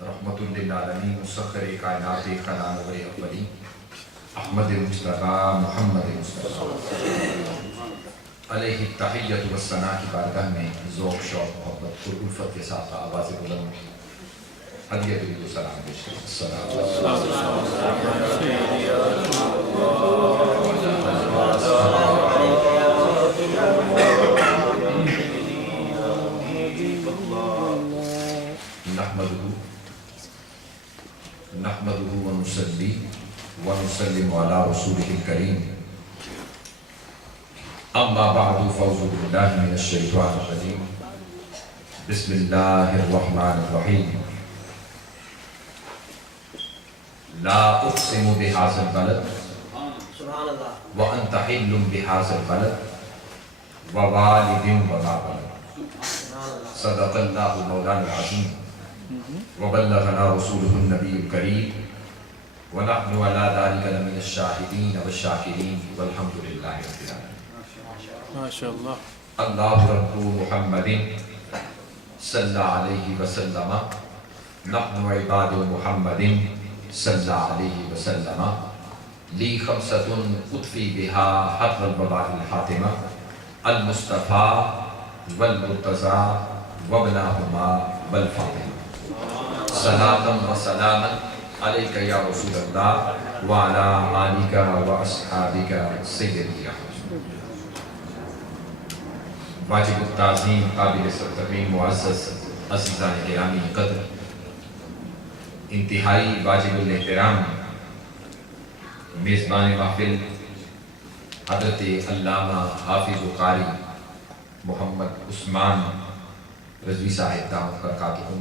رحمت للعالمین مسخر کائنات خلا نور اولی احمد مصطفیٰ محمد مصطفیٰ علیہ التحیۃ والثناء کی بارگاہ میں ذوق شوق محبت پر الفت کے ساتھ آواز بلند ہدیہ درود و سلام پیش کریں۔ السلام نحمدہ ونصلی ونسلم علی رسولہ الکریم اما بعد فاعوذ باللہ من الشیطان الرجیم بسم اللہ الرحمن الرحیم لا اقسم بہذا البلد وانت حل بہذا البلد ووالد وما ولد صدق اللہ مولانا العظیم وبلغنا رسوله النبی الکریم ونحن على ذلك لمن الشاہدین والشاکرین والحمد للہ رب العالمین۔ ماشاءاللہ۔ اللہ رب محمد صلی علیہ وسلم نحن عباد محمد صلی علیہ وسلم لی خمسۃ اطفی بها حر الوباء الحاتمہ المصطفیٰ والمرتضیٰ وابناہما والفاطمہ صلاۃ و سلاما علیک یا رسول اللہ وعلی آلک و اصحابک سیدی احمد۔ واجب التعظیم قابل تکریم معزز عزیزان گرامی قدر، انتہائی واجب الاحترام میزبان محفل حضرت علامہ حافظ و قاری محمد عثمان رضوی صاحب دامت برکاتہم،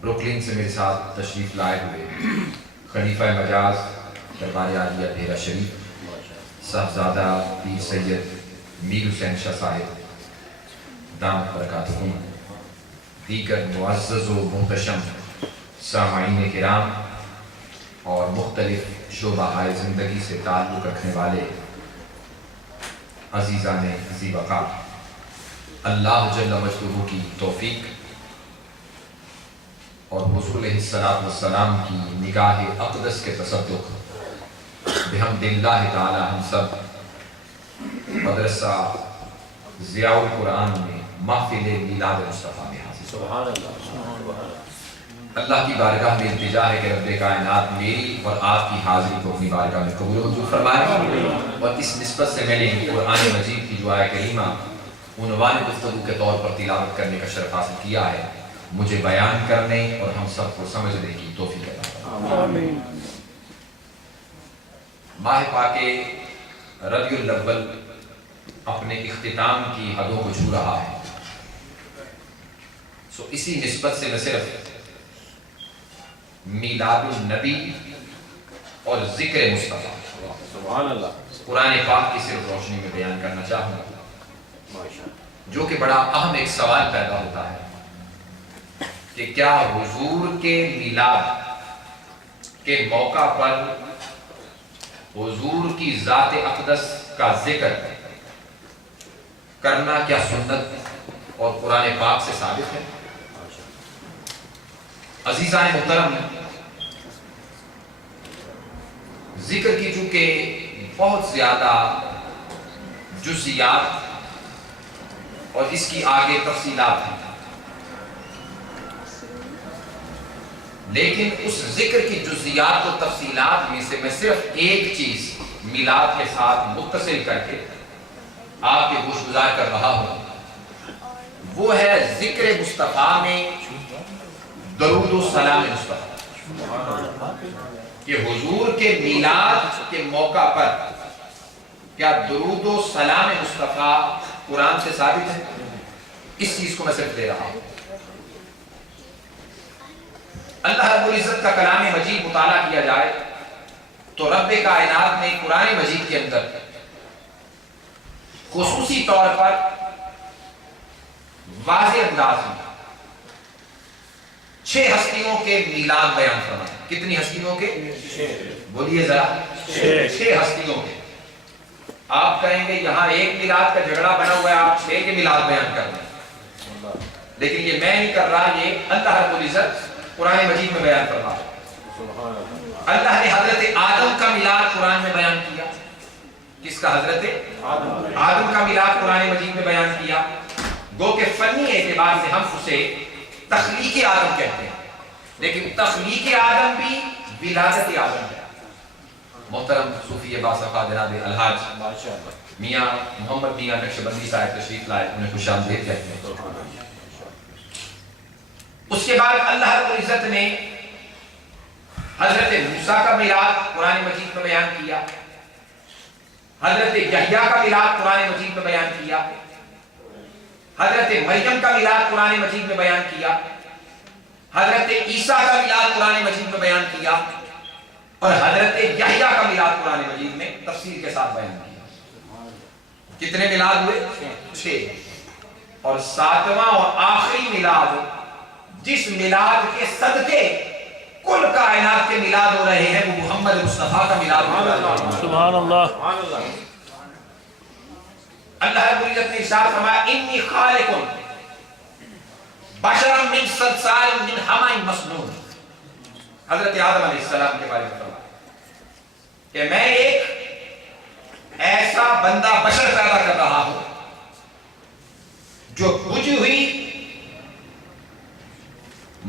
بروکلین سے میرے ساتھ تشریف لائے ہوئے خلیفہ مجاز دربار عالیہ ڈیرہ شریف صاحبزادہ پیر سید میر حسین شاہ صاحب دامت برکاتہم، دیگر معزز و محتشم سامعین کرام اور مختلف شعبہ زندگی سے تعلق رکھنے والے عزیزان ذی وقار، اللہ جل مجدہ کی توفیق اور حضور علیہ السلام کی نگاہ اقدس کے تصدق بحمد اللہ تعالی ہم سب مدرسہ ضیاء القرآن میں محفل میلاد مصطفیٰ میں حاضر۔ سبحان اللہ۔ اللہ کی بارگاہ میں التجا ہے کہ رب کائنات میری اور آپ کی حاضری کو اپنی بارگاہ میں قبول و منظور فرمائے، اور اس نسبت سے میں نے قرآن مجید کی جو آیہ کریمہ عنوان گفتگو کے طور پر تلاوت کرنے کا شرف حاصل کیا ہے، مجھے بیان کرنے اور ہم سب کو سمجھنے کی توفیق عطا فرمائے۔ ماہ پاک ربیع الاول اپنے اختتام کی حدوں کو چھو رہا ہے، سو اسی نسبت سے میں صرف میلاد النبی اور ذکر مصطفیٰ سبحان اللہ قرآن پاک کی صرف روشنی میں بیان کرنا چاہوں گا، جو کہ بڑا اہم ایک سوال پیدا ہوتا ہے کہ کیا حضور کے میلاد کے موقع پر حضور کی ذات اقدس کا ذکر کرنا کیا سنت اور قرآن پاک سے ثابت ہے؟ عزیزان محترم، ذکر کی چونکہ بہت زیادہ جزیات اور اس کی آگے تفصیلات ہیں، لیکن اس ذکر کی جزیات و تفصیلات میں سے میں صرف ایک چیز میلاد کے ساتھ متصل کر کے آپ کے گوش گزار کر رہا ہوں، وہ ہے ذکر مصطفیٰ میں درود و سلام مصطفیٰ، کہ حضور کے میلاد کے موقع پر کیا درود و سلام مصطفیٰ قرآن سے ثابت ہے؟ اس چیز کو میں صرف دے رہا ہوں۔ اللہ رب العزت کا کلام مجید مطالعہ کیا جائے تو رب کائنات نے قرآن مجید کے اندر خصوصی طور پر واضح انداز میں 6 ہستیوں کے میلاد بیان فرمائے۔ کتنی ہستیوں کے؟ بولیے ذرا۔ 6 ہستیوں کے۔ آپ کہیں گے یہاں ایک میلاد کا جھگڑا بنا ہوا ہے، آپ 6 کے میلاد بیان کر رہے ہیں۔ لیکن یہ میں نہیں کر رہا، یہ اللہ رب العزت قرآن مجید میں بیان کر رہا ہے۔ اللہ نے حضرت آدم کا میلاد قرآن میں بیان کیا۔ کس کا؟ حضرت آدم کا میلاد قرآن مجید میں بیان کیا۔ گو کہ فنی اعتبار سے ہم اسے تخلیق آدم کہتے ہیں، لیکن تخلیق آدم بھی ولادت آدم ہے۔ محترم صوفی باصفا جناب الحاج میاں محمد میاں نقشبندی صاحب تشریف لائے، انہیں خوش آمدید کہتے ہیں۔ اس کے بعد اللہ رب العزت نے حضرت موسیٰ کا میلاد قرآن مجید میں بیان کیا، حضرت یحییٰ کا میلاد قرآن مجید میں بیان کیا، حضرت مریم کا میلاد قرآن مجید میں بیان کیا، حضرت عیسیٰ کا میلاد قرآن مجید میں بیان کیا، اور حضرت یحییٰ کا میلاد قرآن مجید میں تفصیل کے ساتھ بیان کیا۔ کتنے میلاد ہوئے؟ 6۔ اور 7واں اور آخری میلاد، جس میلاد کے صدقے کل کائنات کے میلاد ہو رہے ہیں، وہ محمد مصطفیٰ کا میلاد ہو رہا ہے۔ سبحان اللہ۔ اللہ رب العزت نے ارشاد فرمایا انی خالق بشرا من صلصال من حمأ مسنون۔ حضرت آدم علیہ السلام کے بارے میں فرمایا کہ میں ایک ایسا بندہ بشر پیدا کر رہا ہوں جو بجھی ہوئی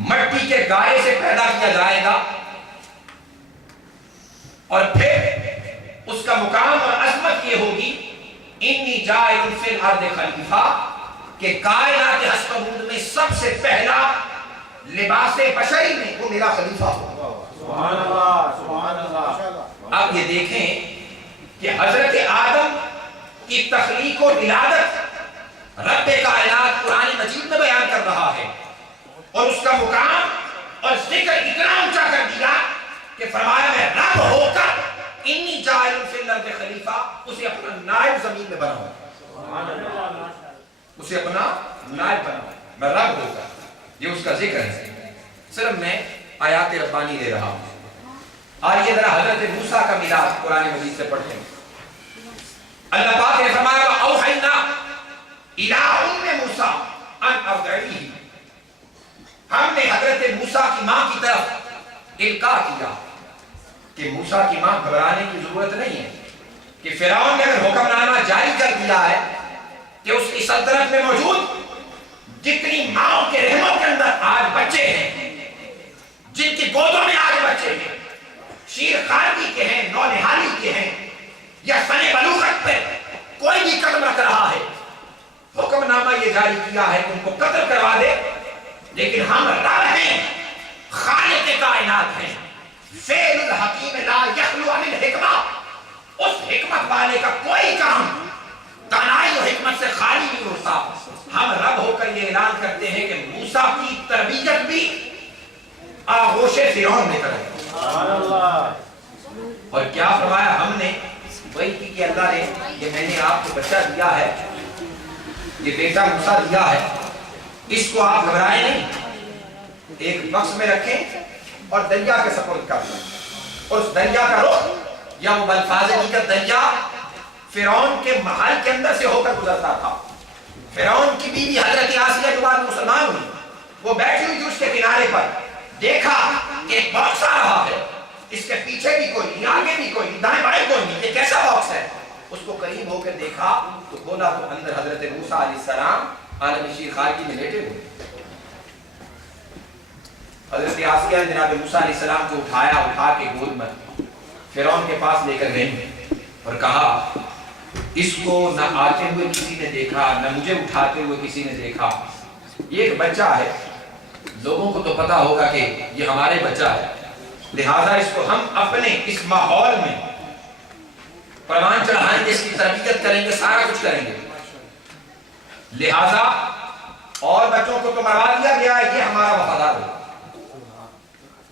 مٹی کے گارے سے پیدا کیا جائے گا، اور پھر اس کا مقام اور عظمت یہ ہوگی انی جاعل فی الارض خلیفہ، کہ کائنات ہستمود میں سب سے پہلا لباس بشری میں وہ میرا خلیفہ ہوگا۔ سبحان اللہ، سبحان اللہ۔ اب یہ دیکھیں کہ حضرت آدم کی تخلیق و ولادت رب کائنات قرآن مجید میں بیان کر رہا ہے، اور اس کا مقام اور ذکر اتنا اونچا کر دیا کہ فرمایا میں رب ہو کر انی جاعل فی الارض خلیفہ، اسے اپنا نائب زمین میں بناؤں، اسے اپنا نائب بناؤں، میں رب ہو کر۔ یہ اس کا ذکر ہے۔ صرف میں آیات ربانی لے رہا ہوں۔ آئیے ذرا حضرت موسیٰ کا میلاد قرآن مجید سے پڑھتے ہیں۔ اللہ پاک نے فرمایا اوحینا الی ام موسیٰ ان ارضعیہ، ہم نے حضرت موسیٰ کی ماں کی طرف القاء کیا کہ موسیٰ کی ماں گھبرانے کی ضرورت نہیں ہے، کہ فرعون نے اگر حکم نامہ جاری کر دیا ہے کہ اس کی سلطنت میں موجود جتنی ماں کے رحموں کے اندر آج بچے ہیں، جن کی گودوں میں آج بچے ہیں، شیر خارگی کے ہیں، نونہالی کے ہیں، یا سن بلوغت پہ کوئی بھی قدم رکھ رہا ہے، حکم نامہ یہ جاری کیا ہے کہ ان کو قتل کروا دے، لیکن ہم رب ہیں، خالق کائنات ہیں، فعل الحکیم لا یخلو عن الحکمہ، اس حکمت والے کا کوئی کام دانائی و حکمت سے خالی نہیں ہوتا۔ ہم رب ہو کر یہ اعلان کرتے ہیں کہ موسیٰ کی تربیت بھی آغوش فرعون نے کرے۔ سبحان اللہ۔ اور کیا فرمایا ہم نے؟ وہی کی کہ اللہ نے یہ میں نے آپ کو بچہ دیا ہے، یہ بیٹا موسیٰ دیا ہے، اس کو آپ گھبرائیں نہیں، ایک بکس میں رکھیں اور دریا کے سپرد کر دیں، اور اس دریا کا رخ یا وہ بلفاظ دیگر دریا فرعون کے محل کے اندر سے ہو کر گزرتا تھا۔ فرعون کی بیوی حضرت آسیہ جو بعد مسلمان ہوئی، وہ بیٹھی ہوئی تھی اس کے کنارے پر، دیکھا کہ ایک باکس آ رہا ہے، اس کے پیچھے بھی کوئی نہیں، آگے بھی کوئی نہیں، دائیں بائیں کوئی نہیں، یہ کیسا باکس ہے؟ اس کو قریب ہو کر دیکھا تو کھولا تو اندر حضرت موسیٰ علیہ السلام عالم شیر خارجی میں لیٹے ہوئے۔ حضرت آسیہ نے جناب موسیٰ علیہ السلام کو اٹھا کے گود میں فرعون کے پاس لے کر گئی اور کہا اس کو نہ آتے ہوئے کسی نے دیکھا، نہ مجھے اٹھاتے ہوئے کسی نے دیکھا، یہ ایک بچہ ہے، لوگوں کو تو پتا ہوگا کہ یہ ہمارے بچہ ہے، لہٰذا اس کو ہم اپنے اس ماحول میں پروان چڑھائیں گے، اس کی تربیت کریں گے، سارا کچھ کریں گے، لہٰذا اور بچوں کو تو مروا دیا گیا ہے، یہ ہمارا وفادار ہے۔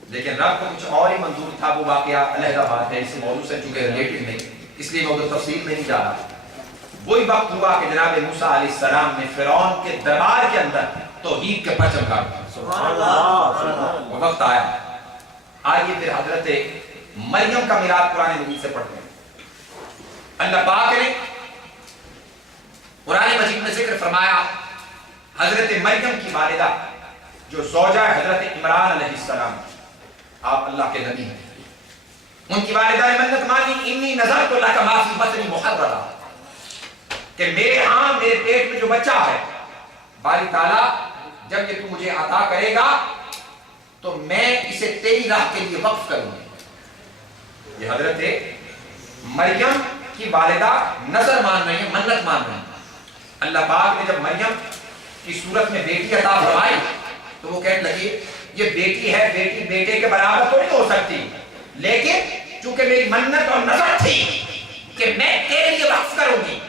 لیکن رب کو کچھ اور ہی منظور تھا، وہ واقعہ علیحدہ بات ہے، اس موضوع سے چونکہ ریلیٹڈ نہیں، اس لیے میں ادھر تفصیل میں نہیں جا رہا۔ وہی وقت ہوا کہ جناب موسیٰ علیہ السلام نے فرعون کے دربار کے اندر توحید کے پرچم گاڑا۔ سبحان اللہ۔ وہ وقت آیا۔ آئیے پھر حضرت مریم کا میلاد قرآن مجید سے پڑھتے ہیں۔ اللہ پاک نے قرآن مجید میں ذکر فرمایا حضرت مریم کی والدہ جو زوجہ حضرت عمران علیہ السلام، آپ اللہ کے نبی ہیں، ان کی والدہ نے منت مانی، انی نظرت لک ما فی بطنی محررا، کہ میرے ہاں میرے پیٹ میں جو بچہ ہے باری تعالیٰ جب یہ تو مجھے عطا کرے گا تو میں اسے تیری راہ کے لیے وقف کروں گی۔ یہ حضرت مریم کی والدہ نظر مان رہی ہیں، منت مان رہی ہیں۔ اللہ پاک نے جب مریم کی صورت میں بیٹی عطا فرمائی تو وہ کہنے لگی یہ بیٹی ہے، بیٹی بیٹے کے برابر تو نہیں ہو سکتی، لیکن چونکہ میری منت اور نظر تھی کہ میں تیرے لیے وقف کروں گی،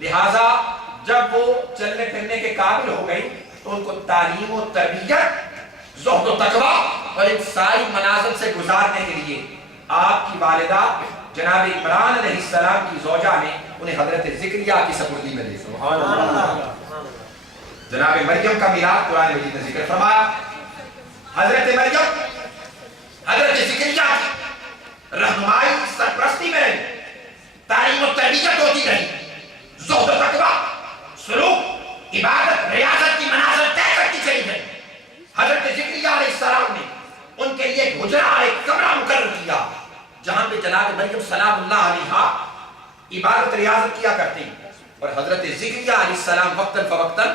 لہٰذا جب وہ چلنے پھرنے کے قابل ہو گئی تو ان کو تعلیم و تربیت، زہد و تقویٰ اور ان ساری منازل سے گزارنے کے لیے آپ کی والدہ جناب عمران علیہ السلام کی زوجہ نے انہیں حضرت زکریا کی سپردی میں دے دیا۔ جناب مریم کا میلاد قرآن مجید نے ذکر فرمایا۔ حضرت مریم حضرت زکریا کی رہنمائی سرپرستی میں رہی، تعلیم و تربیت ہوتی رہی، زہد و تقویٰ، سلوک، عبادت، ریاضت کی منازل طے کرتی چلی گئی۔ حضرت زکریا علیہ السلام نے ان کے لیے ایک حجرہ، ایک کمرہ مقرر کیا جہاں پہ جناب مریم سلام اللہ علیہا عبادت ریاضت کیا کرتی، اور حضرت زکریا علیہ السلام وقتاً فوقتاً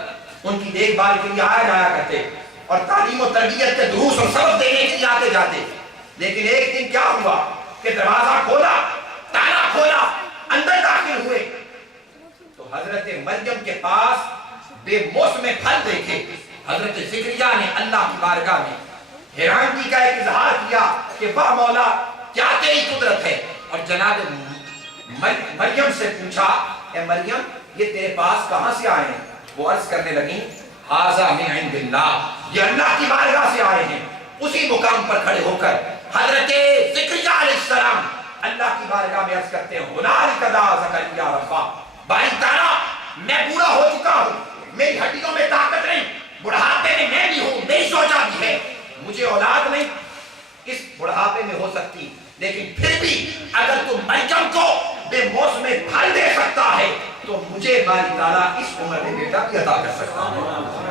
ان کی دیکھ بھال کے لیے آیا جایا کرتے اور تعلیم و تربیت کے دروس اور سبق دینے کے لیے آتے جاتے۔ لیکن ایک دن کیا ہوا کہ دروازہ کھولا، تالا کھولا، اندر داخل ہوئے تو حضرت مریم کے پاس بے موسم پھل دیکھے۔ حضرت زکریا نے اللہ کی بارگاہ میں حیرانگی کا ایک اظہار کیا کہ واہ مولا کیا تیری قدرت ہے، اور جناب مریم سے پوچھا اے مریم یہ تیرے پاس کہاں سے آئے ہیں؟ وہ عرض کرنے لگیں ھذا من عند اللہ، یہ اللہ کی بارگاہ سے آئے ہیں۔ اسی مقام پر کھڑے ہو کر حضرت زکریا علیہ السلام اللہ کی بارگاہ میں عرض کرتے ہیں ہنالک دعا زکریا ربہ، باری تعالیٰ میں بوڑھا ہو چکا ہوں، میری ہڈیوں میں طاقت نہیں، بڑھاپے میں میں بھی ہوں، میری زوجہ بھی ہے، مجھے اولاد نہیں اس بڑھاپے میں ہو سکتی، لیکن پھر بھی اگر تم مریم کو بے موسم پھل دے سکتا ہے تو مجھے باری تعالیٰ اس عمر میں بیٹا بھی عطا کر سکتا ہے۔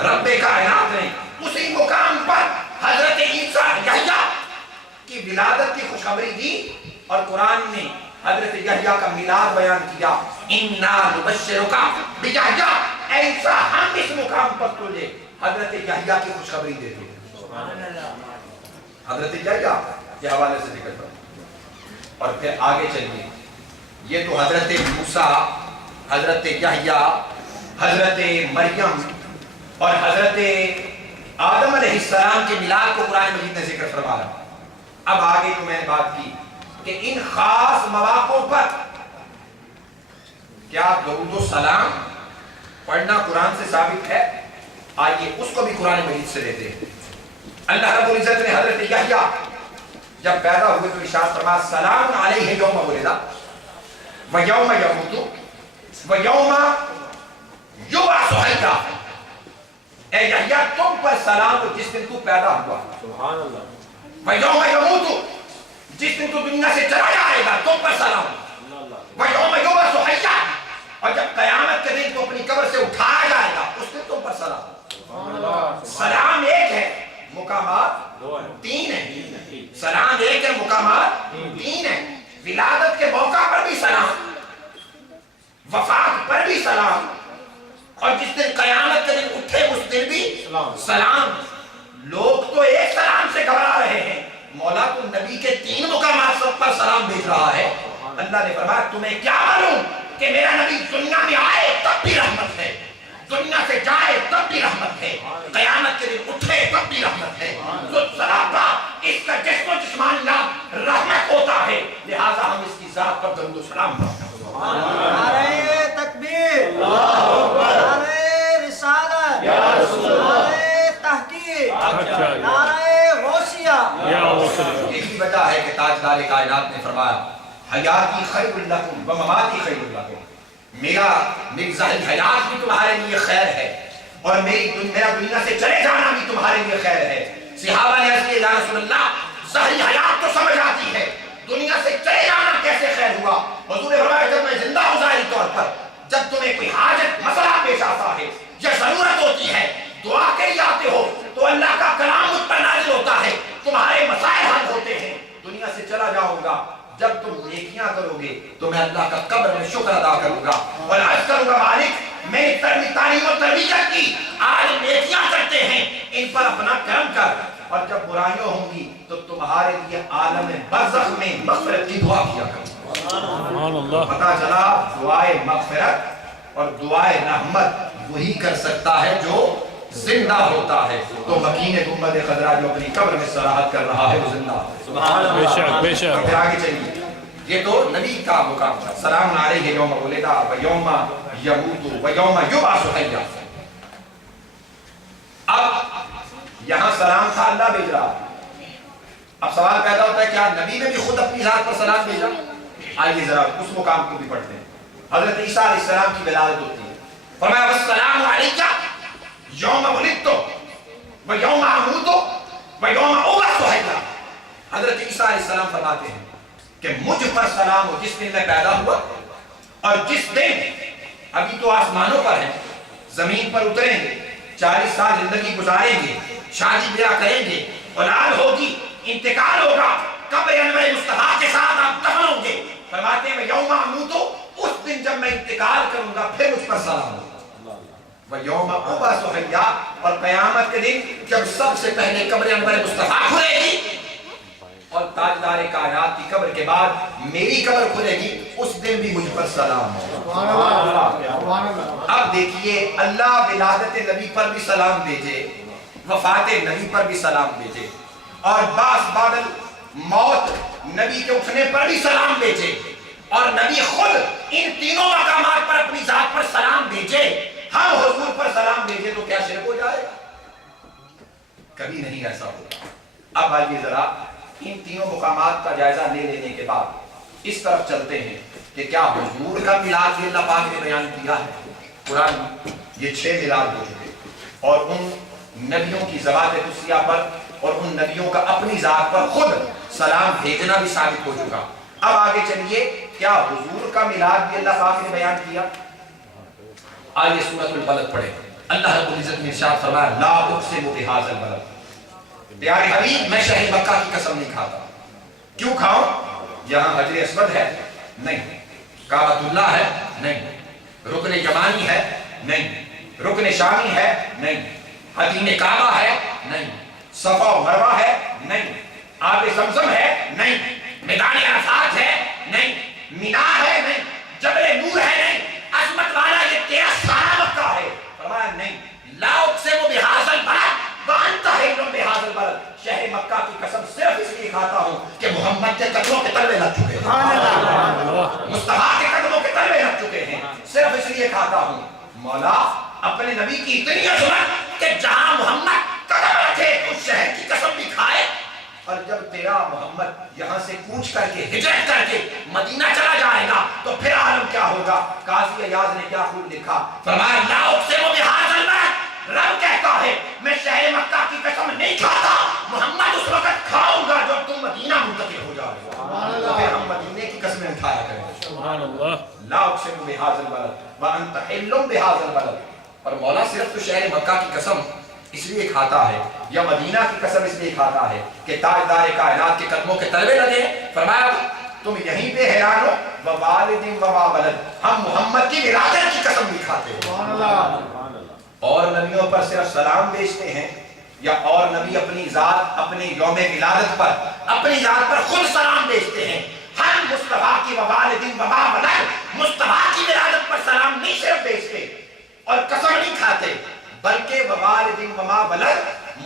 رب کائنات نے اسی مقام پر حضرت عیسیٰ یحییٰ کی ولادت کی خوشخبری دی، اور قرآن نے حضرت یحییٰ کا میلاد بیان کیا، اِنَّا نُبَشِّرُكَ بِیحییٰ، اے عیسیٰ ہم اس مقام پر تجھے حضرت یحییٰ کی خوشخبری دیتے ہیں۔ حضرت یحییٰ کے حوالے سے ذکر کرو اور پھر آگے چلیے۔ یہ تو حضرت موسیٰ، حضرت یحییٰ، حضرت مریم اور حضرت آدم علیہ السلام کے میلاد کو قرآن مجید نے ذکر فرمایا۔ اب آگے تو میں نے بات کی کہ ان خاص مواقع پر کیا درود و سلام پڑھنا قرآن سے ثابت ہے؟ آئیے اس کو بھی قرآن مجید سے لیتے ہیں۔ اللہ رب العزت نے حضرت یحییٰ جب پیدا ہوئے تو ارشاد فرمایا سلام علیہ یوم ولد ویوم یموت ویوم یبعث حیّا، اے یحییٰ تم پر سلام ہو جس دن تو پیدا ہوا، سبحان اللہ، ویوم یموت جس دن تو دنیا سے چلا جائے گا تم پر سلام، ویوم یبعث حیّا اور جب قیامت کے دن تو اپنی قبر سے اٹھایا جائے گا اس دن تم پر سلام۔ سلام ایک ہے، مقامات تین ہیں، سلام ایک ہے، مقامات تین ہیں۔ ولادت کے موقع پر بھی سلام، وفات پر بھی سلام، اور جس دن قیامت کے دن اٹھے اس دن بھی سلام۔ لوگ تو ایک سلام سے گھبرا رہے ہیں، مولا تو نبی کے تین مقامات سب پر سلام بھیج رہا ہے۔ اللہ نے فرمایا تمہیں کیا معلوم کہ میرا نبی دنیا میں آئے تب بھی رحمت ہے، دنیا سے جائے تب بھی رحمت ہے، قیامت کے دن اٹھے تب بھی رحمت ہے۔ تو صلابہ اس کا جسم و جسمانی نام رحمت ہوتا ہے، لہٰذا ہم اس کی ذات پر درود و سلام پڑھتے ہیں۔ نعرہ تکبیر، نعرہ رسالت، نعرہ تحقیق، نعرہ غوثیہ۔ یہی وجہ ہے کہ تاجدار کائنات نے فرمایا حیاتی خیر لکم و مماتی خیر لکم، میری ظاہر حیات بھی تمہارے لیے خیر ہے اور میرا دنیا سے چلے جانا بھی تمہارے لیے خیر ہے۔ صحابہ نے عرض کیا یا رسول اللہ ظاہری حیات تو سمجھ آتی ہے، دنیا سے چلے جانا کیسے خیر ہوا؟ حضور نے فرمایا جب میں زندہ ہوں ظاہری طور پر، جب تمہیں کوئی حاجت مسئلہ پیش آتا ہے یا ضرورت ہوتی ہے دعا کے لیے آتے ہو تو اللہ کا کلام مجھ پر نازل ہوتا ہے، تمہارے مسائل حل ہوتے ہیں، دنیا سے چلا جاؤں گا، جب تم نیکیاں کرو گے تو میں اللہ کا قبر میں شکر ادا کروں گا اور عرض کروں گا مالک میں تعلیم و تربیت کی، آج نیکیاں کرتے ہیں ان پر اپنا کرم کر، اور جب برائیاں ہوں گی تو تمہارے لیے عالم برزخ میں مغفرت کی دعا کیا کروں۔ پتہ چلا دعائے مغفرت اور دعائے رحمت وہی کر سکتا ہے جو زندہ ہوتا ہے، تو مکین گنبد خضرا جو اپنی قبر میں صراحت کر رہا ہے وہ زندہ ہے۔ بے شک بے شک۔ پھر آگے چلیے، یہ تو نبی کا مقام تھا، سلام علیہ یوم ولدا و یوم یموت و یوم یبعث حیا۔ اب یہاں سلام تھا اللہ بھیج رہا، اب سوال پیدا ہوتا ہے کیا نبی نے بھی خود اپنی ذات پر سلام بھیجا؟ آئیے ذرا اس مقام کو بھی پڑھتے ہیں۔ حضرت عیسیٰ علیہ السلام کی ولادت ہوتی ہے، فرمایا والسلام علیکہ یوم ولدت و یوم اموت و یوم ابعث حیا۔ حضرت عیسیٰ علیہ السلام فرماتے ہیں کہ مجھ پر سلام ہو جس دن میں پیدا ہوا اور جس دن ابھی تو آسمانوں پر ہیں، زمین پر اتریں گے، 40 سال زندگی گزاریں گے، شادی بیاہ کریں گے، اولاد ہوگی، انتقال ہوگا، قبر انور مصطفیٰ کے ساتھ آپ دفن ہوں گے۔ فرماتے ہیں یوم اموت، اس دن جب میں انتقال کروں گا پھر مجھ پر سلام ہوگا، وَيَوْمَ أُبْعَثُ حَيًّا، اور قیامت کے دن جب سب سے پہلے قبر انور مصطفیٰ کھلے گی اور تاجدار کائنات کی قبر کے بعد میری قبر کھلے گی، اس دن بھی مجھ پر سلام ہوگا۔ اب دیکھیے اللہ ولادت نبی پر بھی سلام بھیجے، وفات نبی پر بھی سلام بھیجے، اور باس بادل موت نبی کے اٹھنے پر بھی سلام بھیجے، اور نبی خود ان تینوں مقامات پر اپنی ذات پر سلام بھیجے، ہم حضور پر سلام بھیجے تو کیا شرک ہو جائے گا؟ کبھی نہیں ایسا ہوگا۔ اب آئیے ذرا ان تینوں مقامات کا جائزہ لے لینے کے بعد اس طرف چلتے ہیں کہ کیا حضور کا میلاد بھی اللہ پاک نے بیان کیا ہے؟ قرآن یہ 6 میلاد ہو چکے، اور ان نبیوں کی ذوات قدسیہ پر اور ان نبیوں کا اپنی ذات پر خود سلام بھیجنا بھی ثابت ہو چکا۔ اب آگے چلیے، کیا حضور کا میلاد بھی اللہ پاک نے بیان کیا؟ آئیے سورۃ البلد پڑھیں، اللہ رب العزت نے ارشاد فرمایا لا اقسم بہذا البلد، پیارے حبیب میں شہر مکہ کی قسم نہیں کھاتا۔ کیوں کھاؤں؟ یہاں حجر اسود ہے؟ نہیں۔ کعبۃ اللہ ہے؟ نہیں۔ رکن یمانی ہے؟ نہیں۔ رکن شامی ہے؟ نہیں۔ حتیم کعبہ ہے؟ نہیں۔ صفا و مروہ ہے؟ نہیں۔ آب زمزم ہے؟ نہیں۔ میدان عرفات ہے؟ نہیں۔ مینا ہے؟ نہیں۔ جبل نور ہے؟ نہیں۔ عظمت والا یہ تیرا سارا مکہ ہے؟ فرمایا نہیں۔ لا اقسم بہذا البلد وانت حل بہذا البلد، شہر مکہ کی قسم صرف اس لیے کھاتا ہوں کہ محمد کے قدموں کے تلوے لگ چکے ہیں، مصطفیٰ کے قدموں کے تلوے لگ چکے ہیں، صرف اس لیے کھاتا ہوں۔ مولا اپنے نبی کی اتنی عظمت کہ جہاں محمد قدم رکھے اس شہر کی قسم بھی کھائے، اور جب تیرا محمد یہاں سے کوچ کر کے ہجرت کر کے مدینہ چلا جائے گا تو پھر عالم کیا ہوگا؟ قاضی ایاز نے کیا خوب لکھا، فرمایا لا اقسم بہذا البلد، رب کہتا ہے میں شہر مکہ کی قسم نہیں کھاتا، محمد اس وقت کھاؤں گا جب تم مدینہ منتقل ہو جائے گا، پھر ہم مدینے کی قسمیں اٹھایا کریں۔ سبحان اللہ۔ لا اقسم بہذا البلد وانت حل بہذا البلد، اور مولا صرف تو شہر مکہ کی قسم اس لیے کھاتا ہے یا مدینہ کی قسم اس لیے کھاتا ہے کہ تاجدار کائنات کے قدموں کے تلوے لگے۔ فرمایا تم یہیں پہ حیران ہو، ووالد وما ولد، ہم محمد کی ولادت کی قسم بھی کھاتے ہیں، اور نبیوں پر صرف سلام بھیجتے ہیں، یا اور نبی اپنی ذات اپنی یوم ولادت پر اپنی ذات پر خود سلام بھیجتے ہیں؟ ہم مصطفیٰ کی ووالد وما ولد، مصطفیٰ کی ولادت پر سلام نہیں صرف بھیجتے اور قسم نہیں کھاتے، بلکہ ووالد وما ولد،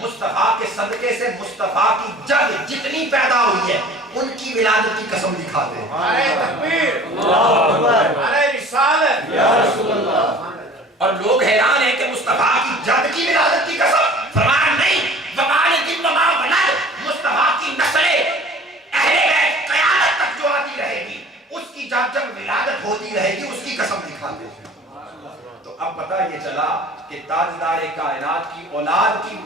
مصطفیٰ کے صدقے سے مصطفیٰ کی جد جتنی پیدا ہوئی ہے ان کی ولادت کی قسم بھی کھاتے ہیں۔ نعرہ تکبیر، اللہ اکبر، نعرہ رسالت، یا رسول اللہ۔ اور لوگ حیران ہیں کہ مصطفیٰ کی جد کی ولادت کی قسم، فرمایا نہیں، ووالد وما ولد، مصطفیٰ کی نسل اہل بیت قیامت تک جو آتی رہے گی اس کی جب ولادت ہوتی رہے گی اس کی قسم بھی کھاتے ہیں۔ تو اب پتہ یہ چلا کہ تاجدار کائنات کی اولاد کی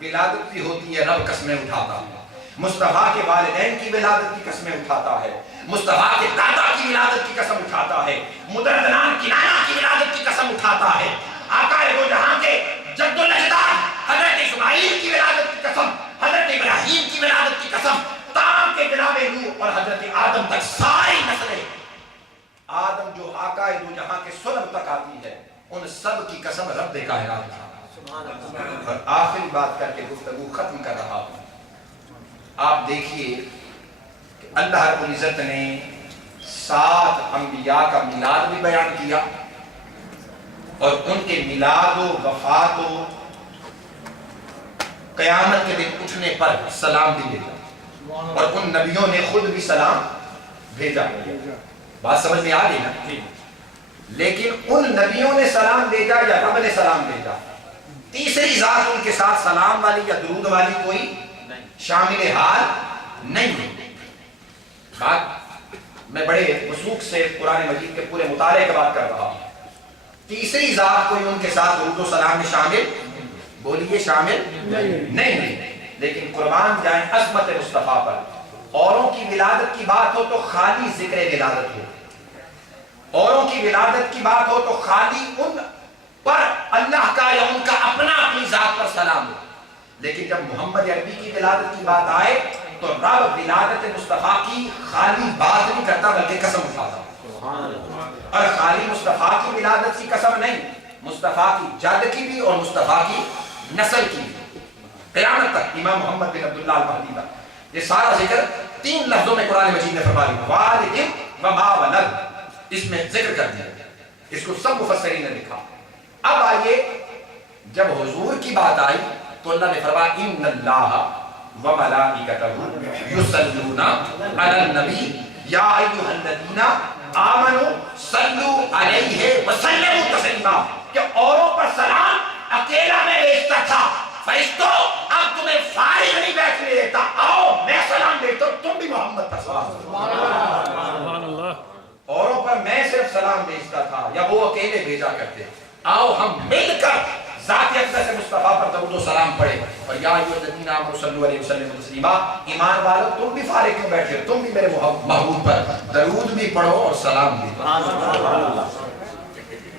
ولادت بھی ہوتی ہے، رب قسمیں اٹھاتا ہے، مصطفیٰ کے والدین کی ولادت کی قسمیں اٹھاتا ہے، مصطفیٰ کے دادا کی ولادت کی قسم اٹھاتا ہے، مدردنان کنانہ کی ولادت کی قسم اٹھاتا ہے، آقا دو جہاں کے جد و نجداد قسم رب کائنات کا۔ اور آخری بات کر کے گفتگو ختم کر رہا ہوں۔ آپ دیکھیے کہ اللہ رب العزت نے 7 انبیاء کا میلاد بھی بیان کیا اور ان کے میلاد و وفات و قیامت کے دن اٹھنے پر سلام بھی بھیجا، اور ان نبیوں نے خود بھی سلام بھیجا۔ بات سمجھ میں آ گئی نا؟ لیکن ان نبیوں نے سلام بھیجا یا رب نے سلام بھیجا؟ تیسری ذات ان کے ساتھ سلام والی یا درود والی کوئی شامل حال نہیں۔ بات میں بڑے وثوق سے قرآن مجید کے پورے مطالعے کے بات کر رہا ہوں۔ تیسری ذات کوئی ان کے ساتھ درود و سلام میں شامل، بولیے شامل نہیں۔ لیکن قربان جائیں عظمت مصطفیٰ پر، اوروں کی ولادت کی بات ہو تو خالی ذکر ولادت ہو، اوروں کی ولادت کی بات ہو تو خالی ان پر اللہ کا یا ان کا اپنا اپنی ذات پر سلام ہو، لیکن جب محمد عربی کی ولادت کی بات آئے تو رب ولادت مصطفیٰ کی خالی بات نہیں کرتا بلکہ قسم اٹھاتا، اور خالی مصطفیٰ کی ولادت کی قسم نہیں، مصطفیٰ کی جد کی بھی اور مصطفیٰ کی نسل کی بھی، قیامت تک امام محمد بن عبداللہ المہدی کا یہ سارا ذکر 3 لفظوں میں قرآن مجید نے فرما دیا، والد وما ولد، اس میں ذکر کر دیا، اس کو سب مفسرین نے لکھا۔ اب آئیے جب حضور کی بات آئی تو اللہ نے فرمایا ان اللہ وملائکتہ یصلون علی النبی یا ایھا الذین آمنوا صلوا علیہ وسلموا تسلیما، کہ اوروں پر سلام اکیلا میں بھیجتا تھا، فرشتوں اب تمہیں فارغ نہیں بیٹھنے دیتا، آؤ میں سلام دیتا ہوں، تم بھی محمد پر سلام دو۔ اوروں پر میں صرف سلام بھیجتا تھا یا وہ اکیلے بھیجا کرتے، آؤ ہم مل کر ذات اقدس مصطفیٰ پر درود و سلام پڑھیں، اور یا ایھا الذین آمنوا صلوا علیہ وسلم تسلیما، ایمان والو تم بھی فارغ کیوں بیٹھے ہو، تم بھی میرے محبوب پر درود بھی پڑھو اور سلام بھی پڑھو۔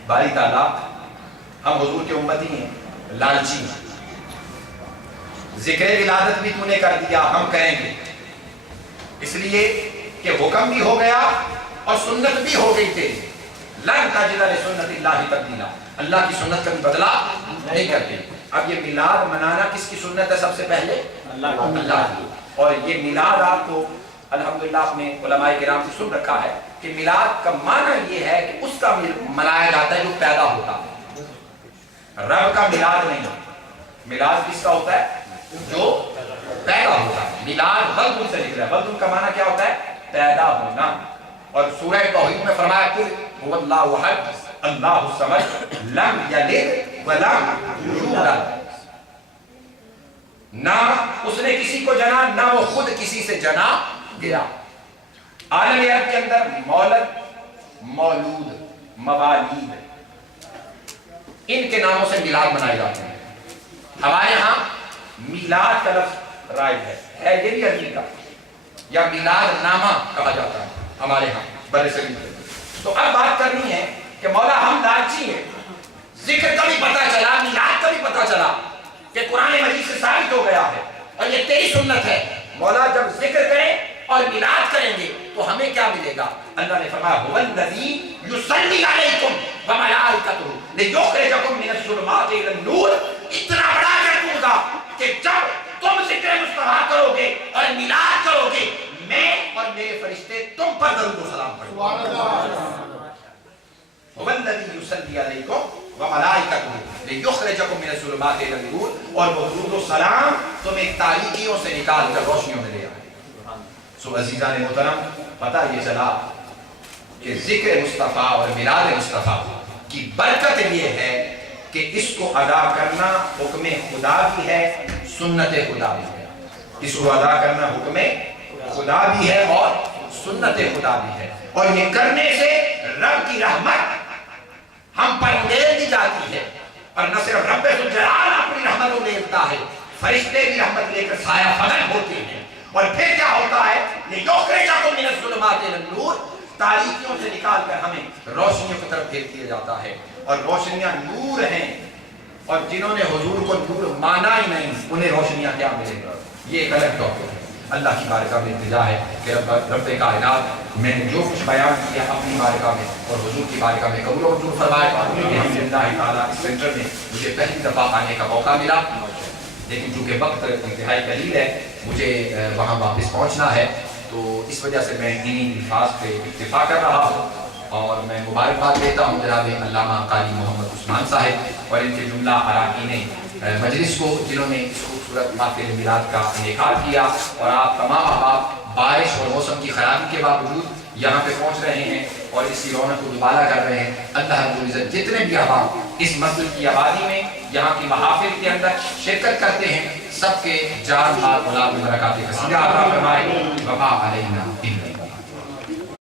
باری تعالیٰ ہم حضور کے امتی ہیں، لالچی ہیں، ذکر ولادت بھی تو نے کر دیا، ہم کریں گے، اس لیے کہ حکم بھی ہو گیا اور سنت بھی ہو گئی تھی، لن تجد لسنت اللہ تبدیلا، اللہ کی سنت کبھی بدلا نہیں کرتے۔ اب یہ میلاد منانا کس کی سنت ہے؟ سب سے پہلے اللہ کی، اور یہ میلاد آپ کو الحمدللہ اپنے علماء کرام سے سن رکھا ہے کہ میلاد کا معنی یہ ہے کہ اس کا منایا جاتا ہے جو پیدا ہوتا ہے، رب کا میلاد نہیں، میلاد کس کا ہوتا ہے؟ جو پیدا ہوتا ہے۔ میلاد ولد سے نکلا ہے، ولد کا معنی کیا ہوتا ہے؟ پیدا ہونا، اور سورہ توحید میں فرمایا کہ هو اللہ احد اللہ الصمد لم یلد ولم یولد، نہ اس نے کسی کو جنا نہ وہ خود کسی سے جنا گیا۔ عالم عرب کے اندر مولد، مولود، موالید، ان کے ناموں سے میلاد منائے جاتے ہیں۔ ہمارے ہاں میلاد کا لفظ رائج ہے یہ بھی عربی کا، یا میلاد نامہ کہا جاتا ہے ہمارے ہاں بر صغیر میں۔ تو اب بات کرنی ہے کہ مولا ہم لالچی ہیں، ذکر کا بھی پتہ چلا، میلاد کا بھی پتہ چلا کہ قرآن مجید سے ثابت ہو گیا ہے اور یہ تیری سنت ہے، مولا جب ذکر کریں اور میلاد کریں گے تو ہمیں کیا ملے گا؟ اللہ نے فرمایا هو الذی یصلی علیکم وملائکتہ لیخرجکم من الظلمات الی النور، اتنا بڑا اجر ہوگا کہ جب تم ذکر مصطفیٰ کرو گے اور میلاد کرو گے، میں اور میرے فرشتے تم پر درود و سلام پڑھیں گے۔ هو الذی یصلی علیکم وملائکتہ لیخرجکم من الظلمات الی النور، اور وہ درود و سلام تمہیں تاریکیوں سے نکال کر روشنیوں میں لے آئے۔ سو عزیزان محترم، پتہ یہ چلا کہ ذکر مصطفیٰ اور میلاد مصطفیٰ کی برکت یہ ہے کہ اس کو ادا کرنا حکم خدا بھی ہے، سنت خدا بھی ہے، اس کو ادا کرنا حکم خدا بھی ہے اور سنت خدا بھی ہے، اور یہ کرنے سے رب کی رحمت ہم پر اندیل دی جاتی ہے، اور نہ صرف رب ذوالجلال اپنی رحمت کو دیتا ہے، فرشتے بھی رحمت لے کر سایہ فگن ہوتے ہیں، اور پھر کیا ہوتا ہے؟ لیخرجکم من الظلمات الی النور، تاریکیوں سے نکال کر ہمیں روشنیوں کی طرف بھیج دیا جاتا ہے، اور روشنیاں نور ہیں، اور جنہوں نے حضور کو نور مانا ہی نہیں انہیں روشنیاں کیا ملے گا؟ یہ ایک الگ ٹاپک ہے۔ اللہ کی بارگاہ میں التجا ہے کہ رب کائنات میں نے جو کچھ بیان کیا اپنی بارگاہ میں اور حضور کی بارگاہ میں قبول و منظور فرمائے. الحمدللہ تعالیٰ اس سینٹر میں مجھے پہلی دفعہ آنے کا موقع ملا، لیکن چونکہ وقت انتہائی قلیل ہے مجھے وہاں واپس پہنچنا ہے، تو اس وجہ سے میں انہی الفاظ پہ اکتفا کر رہا ہوں. اور میں مبارکباد دیتا ہوں جناب علامہ قاری محمد عثمان صاحب اور ان کے جملہ اراکین مجلس کو، جنہوں نے اس خوبصورت محفل میلاد کا انعقاد کیا. اور آپ تمام احباب بارش اور موسم کی خرابی کے باوجود یہاں پہ پہنچ رہے ہیں اور اس کی رونق کو دوبارہ کر رہے ہیں. اللہ رب العزت جتنے بھی احباب اس مسجد کی آبادی میں یہاں کی محافل کے اندر شرکت کرتے ہیں، سب کے جان مال اولاد میں برکات کثیرہ عطا فرمائے. وما علینا